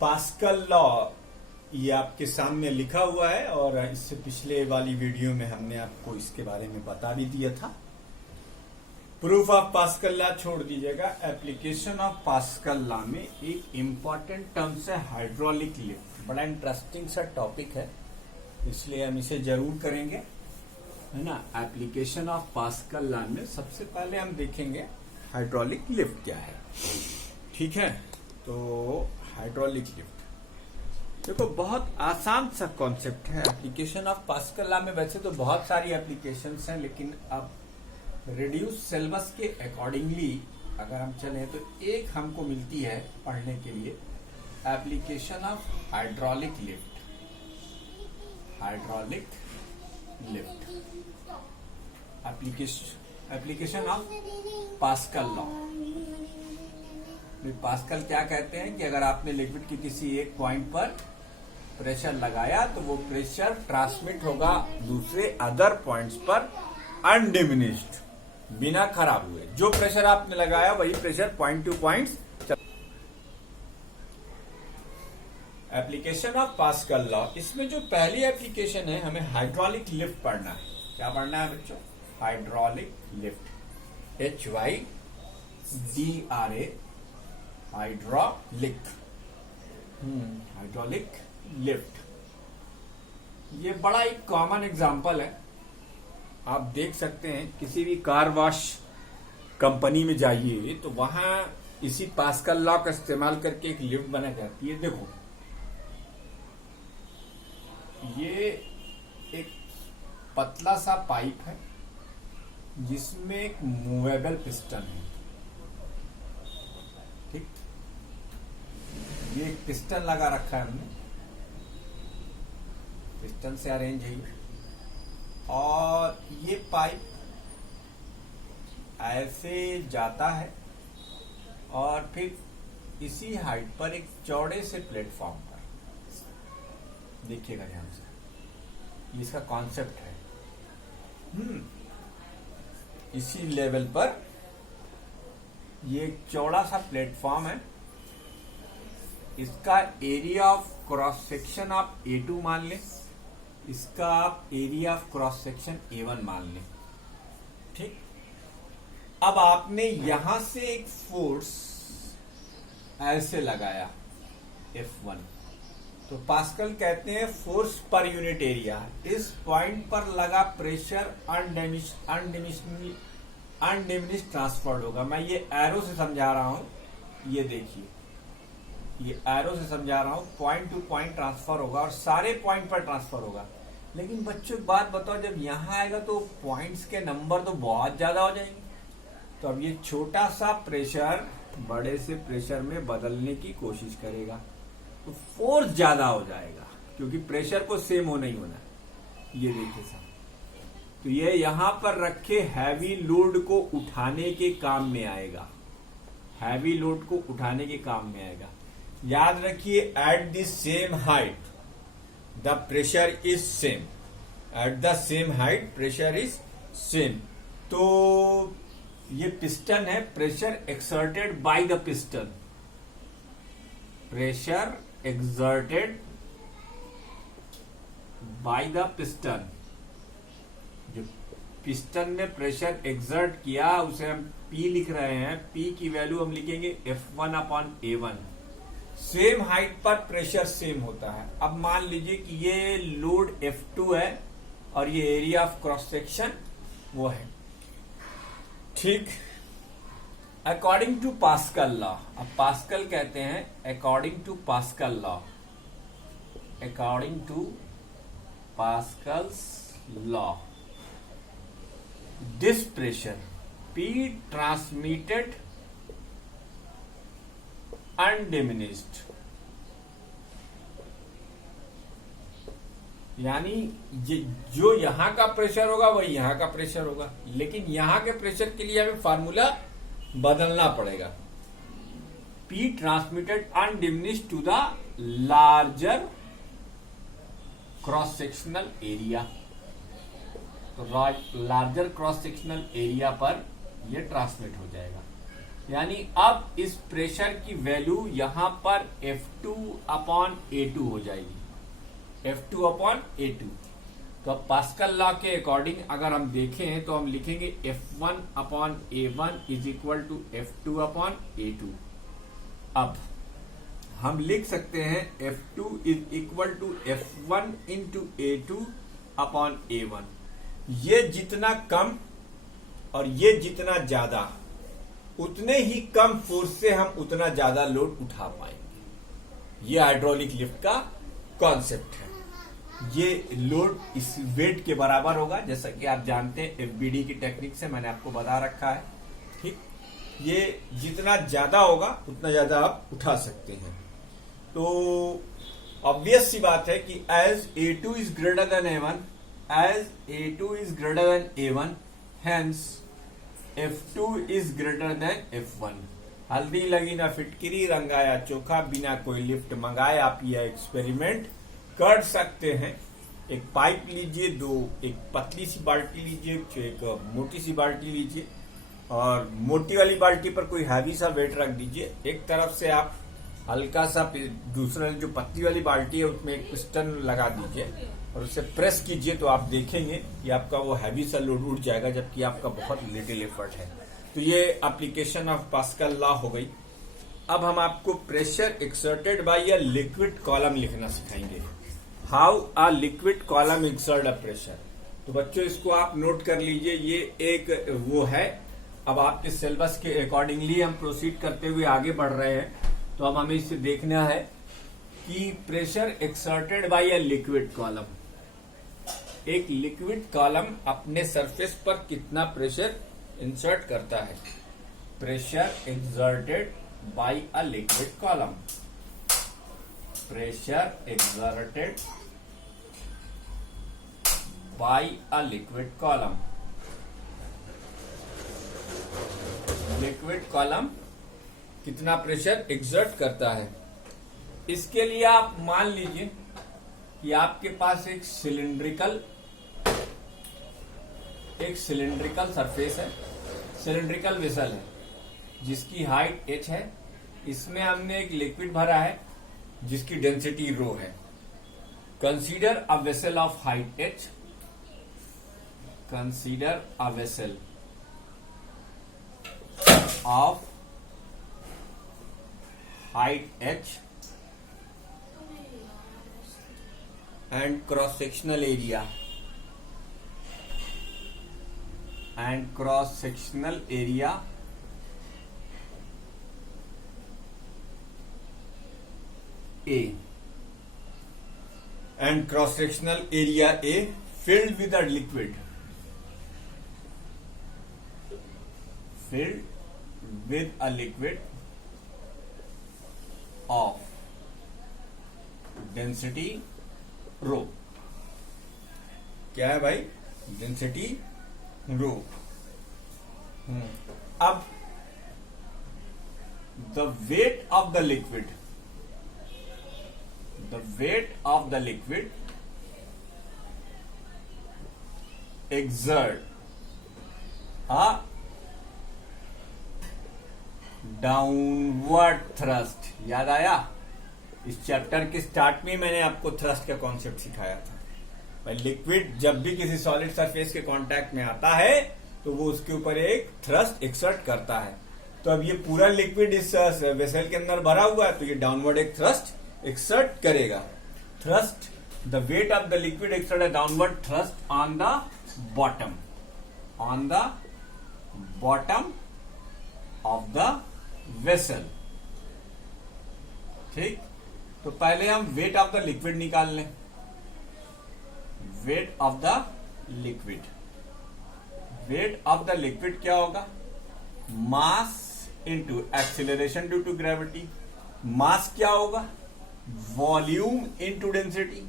Pascal law ये आपके सामने लिखा हुआ है और इससे पिछले वाली वीडियो में हमने आपको इसके बारे में बता भी दिया था। प्रूफ ऑफ पास्कल लॉ छोड़ दीजिएगा। एप्लीकेशन ऑफ पास्कल लॉ में एक इम्पॉर्टेंट टर्म्स है हाइड्रोलिक लिफ्ट। बड़ा इंटरेस्टिंग सा टॉपिक है, इसलिए हम इसे जरूर करेंगे, है ना। एप्लीकेशन ऑफ पास्कल लॉ में सबसे पहले हम देखेंगे हाइड्रोलिक लिफ्ट क्या है। ठीक है, तो हाइड्रोलिक लिफ्ट देखो बहुत आसान सा कॉन्सेप्ट है। एप्लीकेशन ऑफ पास्कल लॉ में वैसे तो बहुत सारी एप्लीकेशंस हैं, लेकिन अब रिड्यूस सिलेबस के अकॉर्डिंगली अगर हम चले तो एक हमको मिलती है पढ़ने के लिए, application of hydraulic lift. Hydraulic lift application of pascal law. Pascal क्या कहते हैं कि अगर आपने लिक्विड की किसी एक पॉइंट पर प्रेशर लगाया तो वो प्रेशर ट्रांसमिट होगा दूसरे अदर पॉइंट्स पर अनडिमिनिश्ड, बिना खराब हुए। जो प्रेशर आपने लगाया वही pressure point two points. Application of pascal law, इसमें जो पहली एप्लीकेशन है हमें हाइड्रोलिक लिफ्ट पढ़ना है। क्या पढ़ना है बच्चों? Hydraulic lift, HYDRA, hydraulic hydraulic lift. ये बड़ा एक कॉमन एग्जांपल है। आप देख सकते हैं किसी भी कार वॉश कंपनी में जाइए तो वहां इसी पास्कल लॉ का इस्तेमाल करके एक लिफ्ट बनाई जाती है। देखो ये एक पतला सा पाइप है जिसमें एक मूवेबल पिस्टन है। ठीक, ये एक पिस्टन लगा रखा है हमने, पिस्टन से अरेंज है ये। और ये पाइप ऐसे जाता है और फिर इसी हाइट पर एक चौड़े से प्लेटफॉर्म पर, देखिएगा ध्यान से, इसका कॉन्सेप्ट है। इसी लेवल पर ये एक चौड़ा सा प्लेटफॉर्म है। इसका एरिया ऑफ क्रॉस सेक्शन आप A2 मान लें, इसका आप area of cross section A1 मान लें। ठीक, अब आपने यहां से एक फोर्स ऐसे लगाया F1, तो पास्कल कहते हैं फोर्स पर यूनिट एरिया। इस पॉइंट पर लगा प्रेशर अनडिमिनिश्ड ट्रांसफर्ड होगा। मैं ये एरो से समझा रहा हूं, ये देखिए, ये एरो से समझा रहा हूं। पॉइंट टू पॉइंट ट्रांसफर होगा और सारे पॉइंट पर ट्रांसफर होगा। लेकिन बच्चों एक बात बताओ, जब यहां आएगा तो पॉइंट्स के नंबर तो बहुत ज्यादा हो जाएंगे। तो अब ये छोटा सा प्रेशर बड़े से प्रेशर में बदलने की कोशिश करेगा तो फोर्स ज्यादा हो जाएगा, क्योंकि प्रेशर को सेम होना ही होना। ये देखिए साहब, तो ये यहां पर रखे हैवी लोड को उठाने के काम में आएगा। हैवी लोड को उठाने के काम में आएगा। याद रखिए, at the same height the pressure is same. At the same height pressure is same. तो ये पिस्टन है, pressure exerted by the piston, pressure exerted by the piston. जो पिस्टन ने प्रेशर एक्सर्ट किया उसे हम P लिख रहे हैं। P की वैल्यू हम लिखेंगे F1/A1। सेम हाइट पर प्रेशर सेम होता है। अब मान लीजिए कि ये लोड F2 है और ये एरिया ऑफ क्रॉस सेक्शन वो है। ठीक, अकॉर्डिंग टू पास्कल लॉ, अब पास्कल कहते हैं according to Pascal law, according to Pascal's law, this pressure P transmitted undiminished, यानी जो यहां का प्रेशर होगा वही यहां का प्रेशर होगा, लेकिन यहां के प्रेशर के लिए हमें फार्मूला बदलना पड़ेगा। P transmitted undiminished to the larger cross sectional area. तो लार्जर क्रॉस सेक्शनल एरिया पर यह ट्रांसमिट हो जाएगा। यानी अब इस प्रेशर की वैल्यू यहां पर F2/A2 हो जाएगी, F2/A2। तो अब पास्कल लॉ के अकॉर्डिंग अगर हम देखें तो हम लिखेंगे F1/A1 is equal to F2/A2। अब हम लिख सकते हैं F2 is equal to F1 into A2/A1। ये जितना कम और ये जितना ज्यादा, उतने ही कम फोर्स से हम उतना ज्यादा लोड उठा पाएंगे। ये हाइड्रोलिक लिफ्ट का कॉन्सेप्ट है। ये लोड इस वेट के बराबर होगा, जैसा कि आप जानते हैं एफबीडी की टेक्निक से मैंने आपको बता रखा है। ठीक, ये जितना ज्यादा होगा उतना ज्यादा आप उठा सकते हैं। तो ऑब्वियस सी बात है कि as A2 is greater than A1, as A2 is greater than A1, hence F2 is greater than F1। हल्दी लगी ना फिटकिरी, रंगाया चोखा, बिना कोई लिफ्ट मंगाए आप यह एक्सपेरिमेंट कर सकते हैं। एक पाइप लीजिए, एक पतली सी बाल्टी लीजिए, एक मोटी सी बाल्टी लीजिए, और मोटी वाली बाल्टी पर कोई हैवी सा वेट रख दीजिए। एक तरफ से आप हल्का सा, दूसरा जो पतली वाली बाल्टी है उसमें एक पिस्टन लगा दीजिए और उसे प्रेस कीजिए, तो आप देखेंगे कि आपका वो हैवी सा लोड उठ जाएगा, जबकि आपका बहुत लिटिल एफर्ट है। तो ये एप्लीकेशन ऑफ पास्कल लॉ हो गई। अब हम आपको pressure exerted bye a liquid column लिखना सिखाएंगे। How a liquid column exert a pressure. तो बच्चों इसको आप नोट कर लीजिए, ये एक वो है। अब आपके सिलेबस के अकॉर्डिंगली हम प्रोसीड करते हुए आगे बढ़ रहे हैं। तो अब हमें इसे देखना है कि pressure exerted bye a liquid column, एक लिक्विड कॉलम अपने सरफेस पर कितना प्रेशर इंसर्ट करता है। Pressure exerted bye a liquid column, pressure exerted bye a liquid column. Liquid column कितना प्रेशर एक्सर्ट करता है। इसके लिए आप मान लीजिए कि आपके पास एक सिलिंड्रिकल सरफेस है, सिलिंड्रिकल वेसल है, जिसकी हाइट h है। इसमें हमने एक लिक्विड भरा है जिसकी डेंसिटी रो है। Consider a vessel of height h, consider a vessel of height h and cross sectional area A, and cross sectional area A filled with a liquid, of density rho. क्या है भाई? Density rho. अब the weight of the liquid, exert a downward thrust. याद आया? इस chapter के start में मैंने आपको थ्रस्ट का कॉन्सेप्ट सिखाया था। भाई लिक्विड जब भी किसी सॉलिड सरफेस के कांटेक्ट में आता है तो वो उसके ऊपर एक थ्रस्ट एक्सर्ट करता है। तो अब ये पूरा लिक्विड इस वेसल के अंदर भरा हुआ है, तो ये डाउनवर्ड एक थ्रस्ट एक्सर्ट करेगा। Thrust, the weight of the liquid exert a downward thrust on the bottom, of the vessel. ठीक, तो पहले हम वेट ऑफ द लिक्विड निकाल लें। वेट ऑफ द लिक्विड क्या होगा? Mass into acceleration due to gravity. Mass क्या होगा? Volume into density,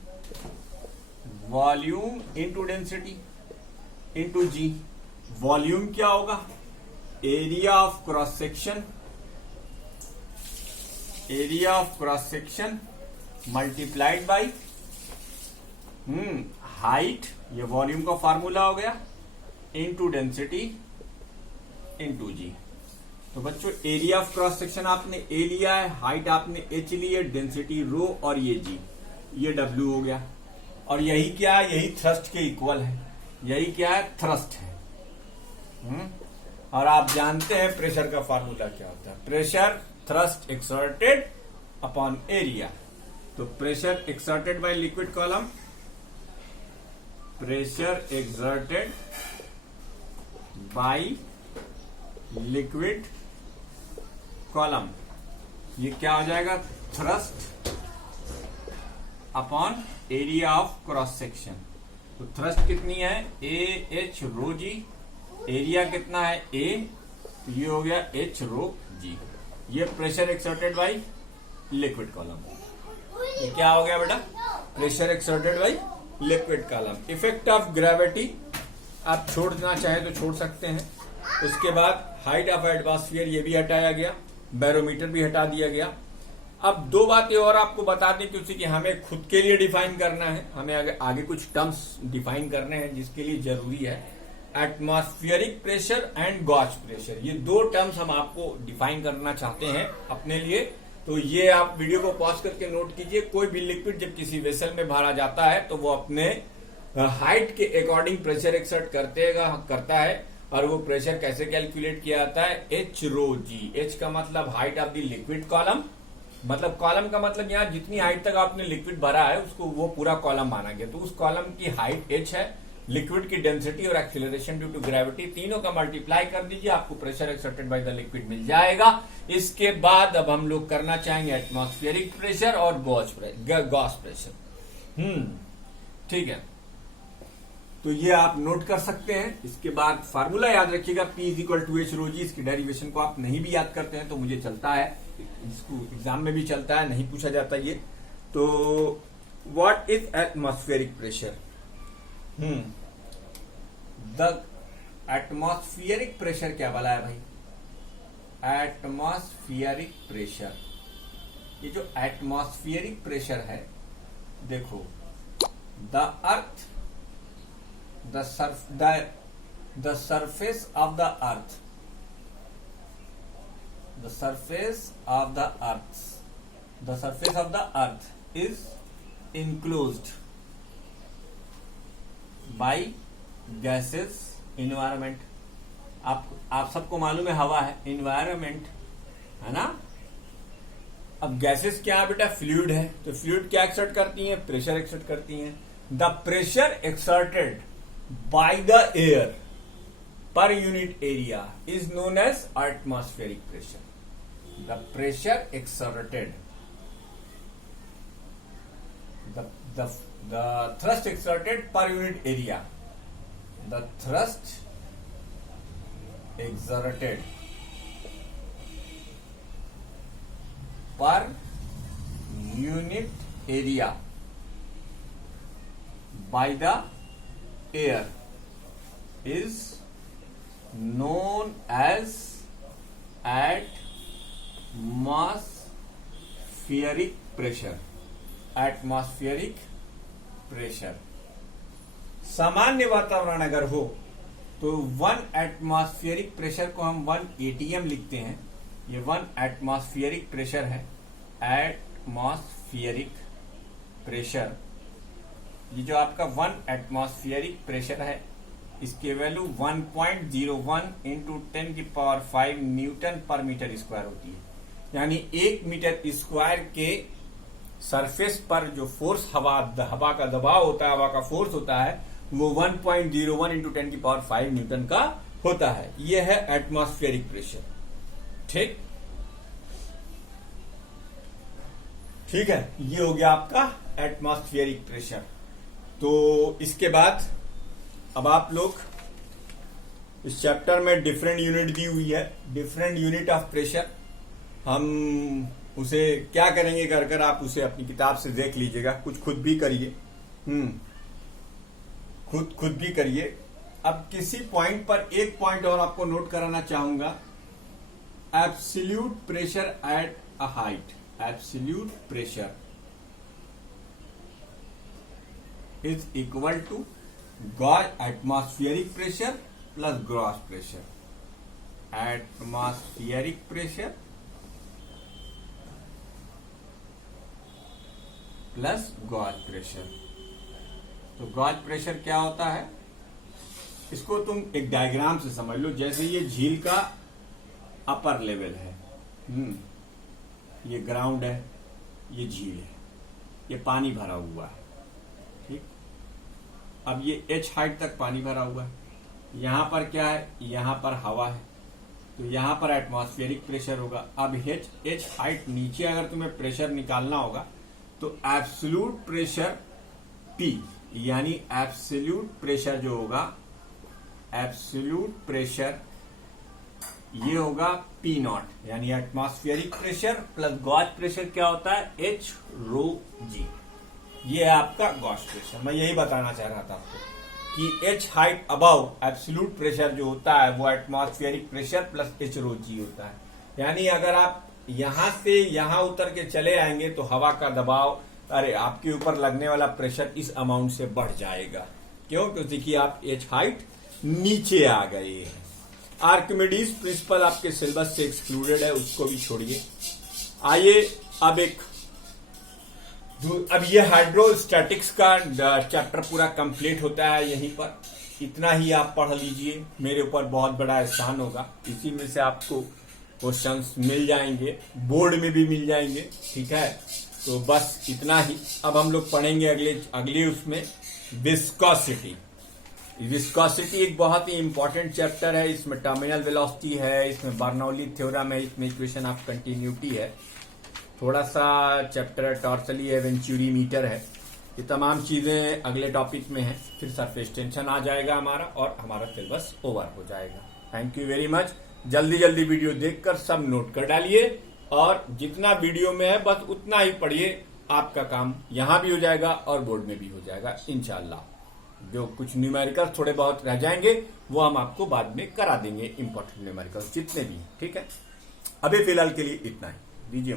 into G. Volume क्या होगा? Area of cross section multiplied by height, ये वॉल्यूम का फॉर्मूला हो गया, इंटू डेंसिटी इंटू जी। तो बच्चों एरिया ऑफ क्रॉस सेक्शन आपने ए लिया है, हाइट आपने एच ली है, डेंसिटी रो और ये जी, ये डब्ल्यू हो गया। और यही क्या है, यही थ्रस्ट के इक्वल है, यही क्या है, थ्रस्ट है। और आप जानते हैं प्रेशर का फार्मूला क्या होता है, pressure thrust exerted upon area. तो pressure exerted by liquid column, pressure exerted by liquid column, ये क्या हो जाएगा, thrust upon area of cross section. तो थ्रस्ट कितनी है, A H rho ji, area कितना है ए, ये हो गया एच रो जी। ये pressure exerted by liquid column, ये क्या हो गया बेटा, pressure exerted by liquid column. Effect of gravity आप छोड़ना चाहें तो छोड़ सकते हैं। उसके बाद हाइट ऑफ एटमॉस्फेयर ये भी हटाया गया, बैरोमीटर भी हटा दिया गया। अब दो बातें और आपको बता दें क्योंकि कि हमें खुद के लिए डिफाइन करना है, हमें आगे कुछ टर्म्स डिफाइन करने हैं जिसके लिए जरूरी है। Atmospheric pressure and gauge pressure, ये दो टर्म्स हम आपको डिफाइन करना चाहते हैं अपने लिए। तो ये आप वीडियो को पॉज करके नोट कीजिए। कोई भी लिक्विड जब किसी वेसल में भरा जाता है तो वो अपने हाइट के अकॉर्डिंग प्रेशर एक्सर्ट करता है। और वो प्रेशर कैसे कैलकुलेट किया जाता है, एच रो जी। एच का मतलब height of the liquid column, मतलब कॉलम का मतलब यहाँ जितनी हाइट तक आपने लिक्विड भरा है उसको वो पूरा कॉलम माना गया। तो उस कॉलम की हाइट एच है, लिक्विड की डेंसिटी और एक्सीलरेशन ड्यू टू ग्रेविटी, तीनों का मल्टीप्लाई कर दीजिए, आपको pressure exerted by the liquid मिल जाएगा। इसके बाद अब हम लोग करना चाहेंगे एटमॉस्फेरिक प्रेशर और गॉज प्रेशर। ठीक है, तो ये आप नोट कर सकते हैं। इसके बाद फार्मूला याद रखिएगा, P is equal to H rho G. इसकी डेरिवेशन को आप नहीं भी याद करते हैं तो मुझे चलता है, इसको एग्जाम में भी चलता है, नहीं पूछा जाता ये। तो what is atmospheric pressure, the atmospheric pressure क्या बोला है भाई, एटमॉस्फेरिक प्रेशर। ये जो एटमॉस्फेरिक प्रेशर है, देखो the earth, the surface of the earth, the surface of the earth is enclosed by gases, environment। आप सबको मालूम है हवा है, environment है ना। अब गैसेस क्या है बेटा, फ्लूइड है। तो फ्लूइड क्या एक्सर्ट करती हैं, प्रेशर एक्सर्ट करती हैं। The pressure exerted by the air per unit area is known as atmospheric pressure. The pressure exerted, the thrust exerted per unit area, the thrust exerted per unit area by the air is known as atmospheric pressure। atmospheric pressure। सामान्य वातावरण अगर हो तो 1 atmospheric pressure को हम 1 ATM लिखते हैं। ये 1 एटमॉस्फेरिक प्रेशर है, एटमॉस्फेरिक प्रेशर। ये जो आपका 1 एटमॉस्फेरिक प्रेशर है, इसकी वैल्यू 1.01 इंटू 10⁵ न्यूटन पर मीटर स्क्वायर होती है। यानी 1 मीटर स्क्वायर के सरफेस पर जो फोर्स, हवा का दबाव होता है, हवा का फोर्स होता है, वो 1.01 इंटू 10⁵ न्यूटन का होता है। ये है एटमॉस्फेरिक प्रेशर। ठीक है, ये हो गया आपका एटमॉस्फेरिक प्रेशर। तो इसके बाद अब आप लोग इस चैप्टर में डिफरेंट यूनिट दी हुई है, डिफरेंट यूनिट ऑफ प्रेशर। हम उसे क्या करेंगे कर आप उसे अपनी किताब से देख लीजिएगा, कुछ खुद भी करिए। खुद भी करिए। अब किसी पॉइंट पर एक पॉइंट और आपको नोट कराना चाहूंगा, absolute pressure at a height. Absolute pressure is equal to gauge atmospheric pressure plus gross pressure। Atmospheric pressure plus gauge pressure. तो गॉज प्रेशर क्या होता है, इसको तुम एक डायग्राम से समझ लो। जैसे ये झील का अपर लेवल है, ये ग्राउंड है, ये झील है, ये पानी भरा हुआ है, ठीक। अब ये h हाइट तक पानी भरा हुआ है। यहां पर क्या है, यहां पर हवा है, तो यहां पर एटमॉस्फेरिक प्रेशर होगा। अब h हाइट नीचे अगर तुम्हें प्रेशर निकालना होगा तो एब्सोल्यूट प्रेशर P, यानी एब्सोल्यूट प्रेशर जो होगा, एब्सोल्यूट प्रेशर ये होगा P नॉट, यानी atmospheric pressure plus gauge pressure क्या होता है, H रो G। ये है आपका गॉज प्रेशर। मैं यही बताना चाह रहा था आपको कि H height above absolute pressure जो होता है वो एटमॉस्फेरिक प्रेशर प्लस H रो G होता है। यानी अगर आप यहां से यहां उतर के चले आएंगे तो हवा का दबाव, अरे आपके ऊपर लगने वाला प्रेशर इस अमाउंट से बढ़ जाएगा। क्यों? क्योंकि आप H हाइट नीचे आ गए हैं। आर्किमिडीज प्रिंसिपल आपके सिलेबस से एक्सक्लूडेड है, उसको भी छोड़िए। आइए अब ये हाइड्रोस्टैटिक्स का चैप्टर पूरा कंप्लीट होता है यहीं पर। इतना ही आप पढ़ लीजिए, मेरे ऊपर बहुत बड़ा एहसान होगा। इसी में से आपको क्वेश्चंस मिल जाएंगे, बोर्ड में भी मिल जाएंगे, ठीक है। तो बस इतना ही। अब हम लोग पढ़ेंगे अगले उसमें विस्कोसिटी। विस्कोसिटी एक बहुत ही इंपॉर्टेंट चैप्टर है। इसमें टर्मिनल वेलोसिटी है, इसमें बर्नौली थ्योरम है, इसमें इक्वेशन ऑफ कंटिन्यूटी है, थोड़ा सा चैप्टर टॉर्सली है, वेंचुरी मीटर है। ये तमाम चीजें अगले टॉपिक में है। फिर सरफेस टेंशन आ जाएगा हमारा और हमारा सिलेबस ओवर हो जाएगा। Thank you very much. जल्दी जल्दी वीडियो देखकर सब नोट कर डालिए और जितना वीडियो में है बस उतना ही पढ़िए। आपका काम यहां भी हो जाएगा और बोर्ड में भी हो जाएगा इंशाल्लाह। जो कुछ न्यूमेरिकल्स थोड़े बहुत रह जाएंगे वो हम आपको बाद में करा देंगे, इंपॉर्टेंट न्यूमेरिकल्स जितने भी, ठीक है। अभी फिलहाल के लिए इतना ही दीजिए।